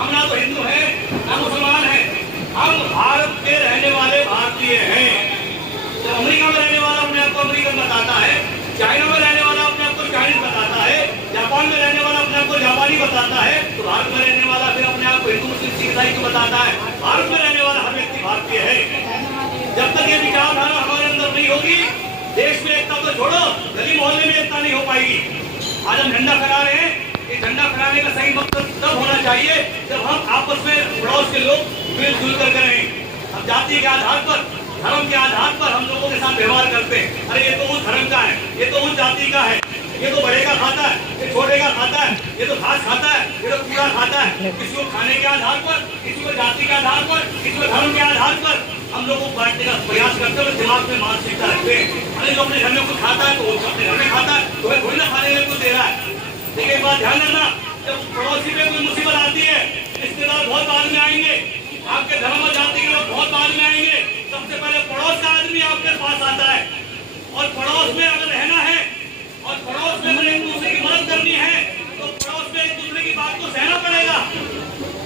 हम ना तो हिंदू हैं ना मुसलमान हैं, हम भारत के रहने वाले भारतीय हैं। तो अमेरिका में रहने वाला अपने आप को अमेरिकन बताता है, चाइना में रहने वाला अपने आप को चाइनीज बताता है, जापान में रहने वाला अपने आप को जापानी बताता है, तो भारत में रहने वाला फिर अपने आप को हिंदू मुस्लिम सिख ईसाई को बताता है। भारत में रहने वाला हर व्यक्ति भारतीय है। जब तक ये विचारधारा हमारे अंदर नहीं होगी, देश में एकता तो छोड़ो, गली मोहल्ले में एकता नहीं हो पाएगी। आज हम झंडा फहरा रहे हैं, ये झंडा फहराने का सही मकसद तब होना चाहिए जब हम आपस में पड़ोस के लोग मिलजुल कर करें। हम जाति के आधार पर, धर्म के आधार पर हम लोगों के साथ व्यवहार करते हैं। अरे ये तो उस धर्म का है, ये तो उस जाति का है, ये तो बड़े का खाता है, ये छोटे का खाता है, ये तो घास खाता है, ये तो कूड़ा खाता है। किसी को खाने के आधार पर, किसी को जाति के आधार पर, किसी को धर्म के आधार पर हम लोग को बांटने का प्रयास करते हुए दिमाग में मानसिकता रखते हैं। अरे जो अपने घर में कुछ खाता है तो वो अपने घर में खाता है, तो वह थोड़ी ना खाने में कुछ दे रहा है। देखिए एक बात ध्यान रखना, जब पड़ोसी में कोई मुसीबत आती है, रिश्तेदार बहुत बाद में आएंगे, आपके धर्म और जाति के लोग बहुत बाद में आएंगे। सबसे पहले पड़ोस का आदमी आपके पास आता है, और पड़ोस में अगर रहना है और पड़ोस में अगर एक दूसरे की मदद करनी है तो पड़ोस में एक दूसरे की बात को सहना पड़ेगा,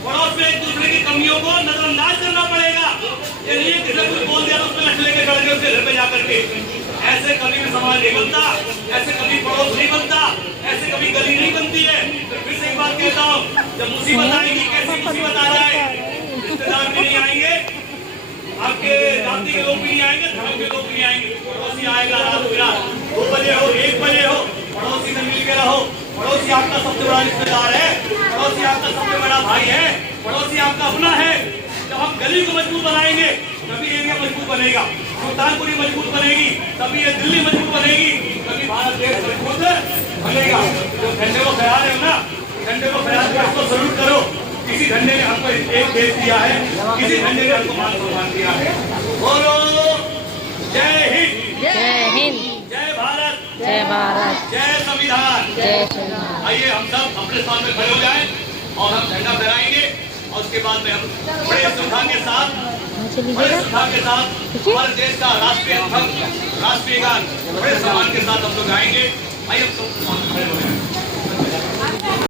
पड़ोस में एक दूसरे की कमियों को नजरअंदाज करना पड़ेगा। ये नहीं किसी कुछ बोल दिया तो उसमें लठ लेके चढ़ गए उसके घर पे जाकर के। ऐसे कभी भी समाज नहीं बनता, ऐसे कभी पड़ोस नहीं बनता, ऐसे कभी गली नहीं बनती है। तो फिर से एक बात कहता हूँ, जब मुसीबत आएगी, कैसी मुसीबत आ जाए, रिश्तेदार भी नहीं आएंगे, आपके जाति के लोग भी नहीं आएंगे, धर्म के लोग भी नहीं आएंगे। पड़ोसी आएगा रात बिरात 2 बजे हो 1 बजे हो, पड़ोसी से मिल के रहो। पड़ोसी आपका सबसे बड़ा रिश्तेदार है, पड़ोसी आपका सबसे बड़ा भाई है, पड़ोसी आपका अपना है। जब हम गली को मजबूत बनाएंगे तभी एरिया मजबूत बनेगा, सुल्तानपुरी मजबूत बनेगी, तभी ये दिल्ली मजबूत बनेगी, तभी भारत देश मजबूत बनेगा। जो झंडे को फहरा रहे हो ना, झंडे को फहरा कर उसको सल्यूट करो। किसी झंडे ने हमको एक देश दिया है, किसी झंडे ने हमको मान सम्मान दिया है। बोलो जय हिंद, जय हिंद, जय भारत, जय भारत, जय संविधान, जय संविधान। आइए हम सब अपने स्थान में खड़े हो जाएं और हम झंडा फहराएंगे, और उसके बाद में हम बड़े श्रद्धा के साथ हमारे देश का राष्ट्रीय अंतम, राष्ट्रीय गान बड़े सम्मान के साथ हम लोग गाएंगे। आइए हम सब खड़े हो जाएं।